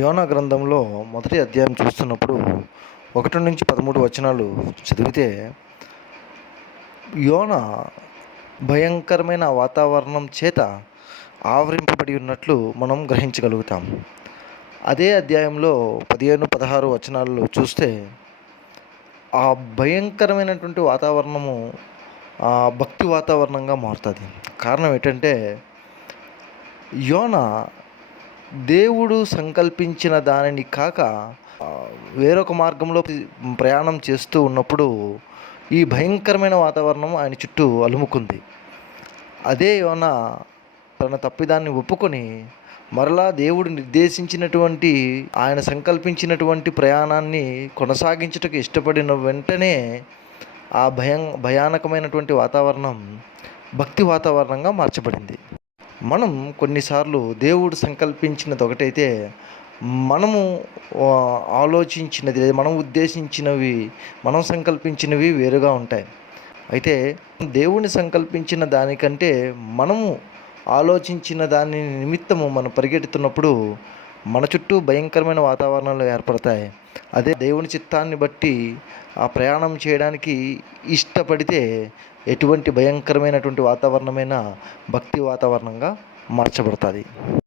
యోనా గ్రంథంలో మొదటి అధ్యాయం చూస్తున్నప్పుడు ఒకటి నుంచి పదమూడు వచనాలు చదివితే యోన భయంకరమైన వాతావరణం చేత ఆవరింపబడి ఉన్నట్లు మనం గ్రహించగలుగుతాం. అదే అధ్యాయంలో పదిహేను పదహారు వచనాల్లో చూస్తే ఆ భయంకరమైనటువంటి వాతావరణము ఆ భక్తి వాతావరణంగా మారుతుంది. కారణం ఏంటంటే యోన దేవుడు సంకల్పించిన దానిని కాక వేరొక మార్గంలో ప్రయాణం చేస్తూ ఉన్నప్పుడు ఈ భయంకరమైన వాతావరణం ఆయన చుట్టూ అలుముకుంది. అదే యోన తన తప్పిదాన్ని ఒప్పుకొని మరలా దేవుడు నిర్దేశించినటువంటి ఆయన సంకల్పించినటువంటి ప్రయాణాన్ని కొనసాగించుటకు ఇష్టపడిన వెంటనే ఆ భయం భయానకమైనటువంటి వాతావరణం భక్తి వాతావరణంగా మార్చబడింది. మనం కొన్నిసార్లు దేవుడు సంకల్పించినది ఒకటైతే మనము ఆలోచించినది మనం ఉద్దేశించినవి మనం సంకల్పించినవి వేరుగా ఉంటాయి. అయితే దేవుని సంకల్పించిన దానికంటే మనము ఆలోచించిన దాని నిమిత్తము మనం పరిగెడుతున్నప్పుడు మన చుట్టూ భయంకరమైన వాతావరణాలు ఏర్పడతాయి. అదే దేవుని చిత్తాన్ని బట్టి ఆ ప్రయాణం చేయడానికి ఇష్టపడితే ఎటువంటి భయంకరమైనటువంటి వాతావరణమైన భక్తి వాతావరణంగా మార్చబడుతుంది.